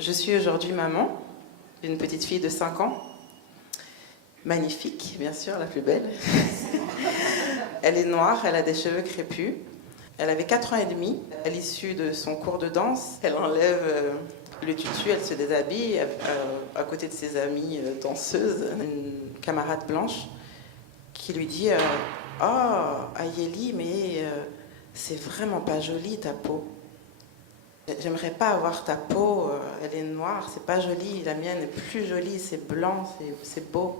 Je suis aujourd'hui maman d'une petite fille de 5 ans. Magnifique, bien sûr, la plus belle. Elle est noire, elle a des cheveux crépus. Elle avait 4 ans et demi. À l'issue de son cours de danse, elle enlève le tutu, elle se déshabille à côté de ses amies danseuses. Une camarade blanche qui lui dit « Oh, Ayeli, mais c'est vraiment pas joli ta peau. J'aimerais pas avoir ta peau, elle est noire, c'est pas joli, la mienne est plus jolie, c'est blanc, c'est beau. »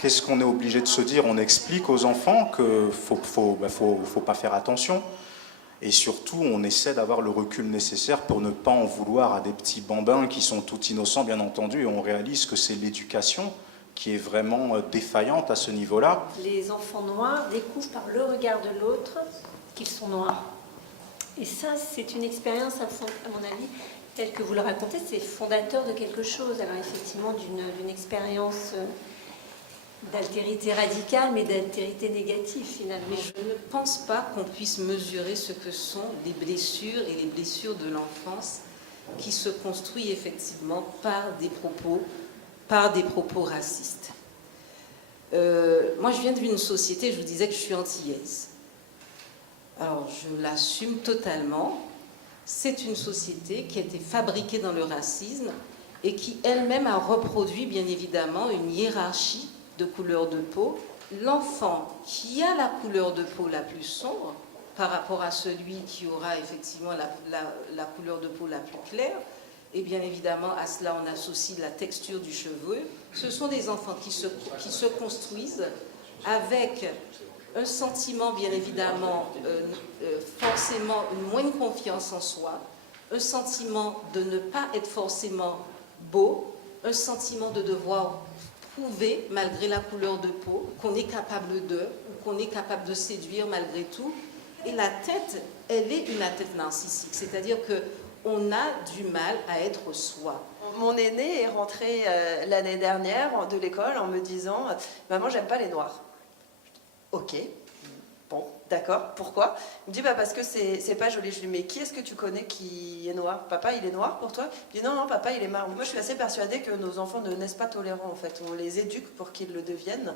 Qu'est-ce qu'on est obligé de se dire? On explique aux enfants qu'il faut pas faire attention. Et surtout, on essaie d'avoir le recul nécessaire pour ne pas en vouloir à des petits bambins qui sont tout innocents, bien entendu. Et on réalise que c'est l'éducation qui est vraiment défaillante à ce niveau-là. Les enfants noirs découvrent par le regard de l'autre qu'ils sont noirs. Et ça, c'est une expérience, à mon avis, telle que vous le racontez, c'est fondateur de quelque chose. Alors effectivement, d'une expérience d'altérité radicale, mais d'altérité négative finalement. Mais je ne pense pas qu'on puisse mesurer ce que sont les blessures et les blessures de l'enfance qui se construisent effectivement par des propos racistes. Moi, je viens d'une société, je vous disais que je suis antillaise. Alors, je l'assume totalement. C'est une société qui a été fabriquée dans le racisme et qui elle-même a reproduit, bien évidemment, une hiérarchie de couleur de peau. L'enfant qui a la couleur de peau la plus sombre par rapport à celui qui aura effectivement la couleur de peau la plus claire, et bien évidemment à cela on associe la texture du cheveu, ce sont des enfants qui se construisent avec un sentiment bien évidemment forcément une moindre confiance en soi, un sentiment de ne pas être forcément beau, un sentiment de devoir prouver, malgré la couleur de peau, qu'on est capable d'eux, ou qu'on est capable de séduire malgré tout. Et la tête, elle est une tête narcissique, c'est-à-dire qu'on a du mal à être soi. Mon aîné est rentré l'année dernière de l'école en me disant « Maman, j'aime pas les noirs. » Ok, bon, d'accord, pourquoi? Il me dit parce que c'est pas joli. Je lui dis mais qui est-ce que tu connais qui est noir? Papa, il est noir pour toi? Il dit non, papa, il est marron. Moi, je suis assez persuadée que nos enfants ne naissent pas tolérants en fait. On les éduque pour qu'ils le deviennent.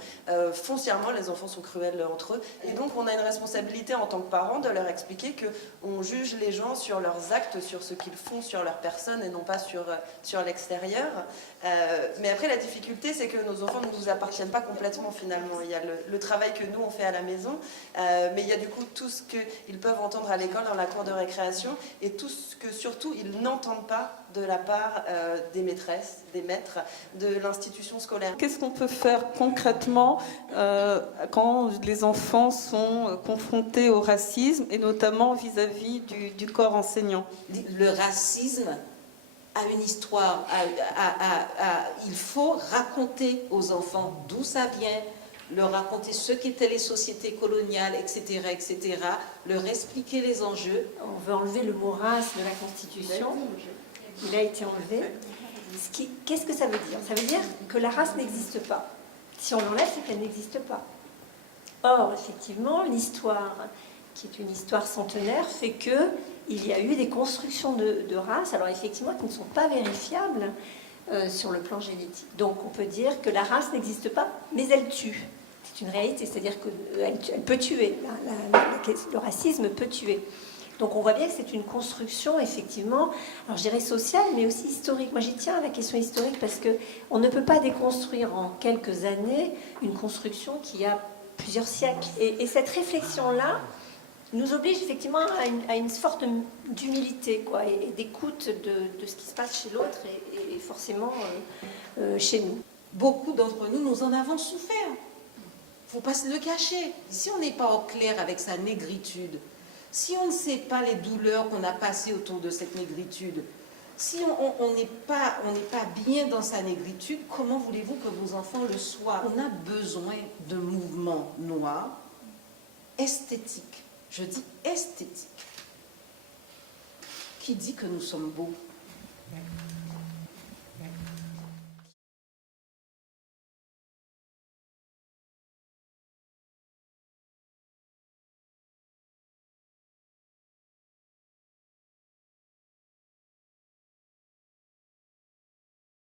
Foncièrement, les enfants sont cruels entre eux. Et donc, on a une responsabilité en tant que parents de leur expliquer qu'on juge les gens sur leurs actes, sur ce qu'ils font, sur leur personne et non pas sur l'extérieur. Mais après, la difficulté, c'est que nos enfants ne nous appartiennent pas complètement finalement. Il y a le travail que nous, on fait à la maison, mais il y a du coup tout ce qu'ils peuvent entendre à l'école, dans la cour de récréation, et tout ce que surtout ils n'entendent pas de la part des maîtresses, des maîtres, de l'institution scolaire. Qu'est-ce qu'on peut faire concrètement quand les enfants sont confrontés au racisme, et notamment vis-à-vis du corps enseignant? Le racisme a une histoire, il faut raconter aux enfants d'où ça vient, leur raconter ce qu'étaient les sociétés coloniales, etc., etc., leur expliquer les enjeux. On veut enlever le mot race de la Constitution. Il a été enlevé. Qu'est-ce que ça veut dire? Ça veut dire que la race n'existe pas. Si on l'enlève, c'est qu'elle n'existe pas. Or, effectivement, l'histoire, qui est une histoire centenaire, fait qu'il y a eu des constructions de race, alors effectivement, qui ne sont pas vérifiables sur le plan génétique. Donc, on peut dire que la race n'existe pas, mais elle tue. C'est une réalité, c'est-à-dire qu'elle peut tuer. Le racisme peut tuer. Donc on voit bien que c'est une construction, effectivement, alors je dirais sociale, mais aussi historique. Moi j'y tiens à la question historique parce qu'on ne peut pas déconstruire en quelques années une construction qui a plusieurs siècles. Et cette réflexion-là nous oblige effectivement à une forte d'humilité, quoi, et d'écoute de ce qui se passe chez l'autre et forcément chez nous. Beaucoup d'entre nous, nous en avons souffert. Il ne faut pas se le cacher. Si on n'est pas au clair avec sa négritude, si on ne sait pas les douleurs qu'on a passées autour de cette négritude, si on n'est pas bien dans sa négritude, comment voulez-vous que vos enfants le soient? On a besoin de mouvements noirs, esthétiques. Je dis esthétiques. Qui dit que nous sommes beaux?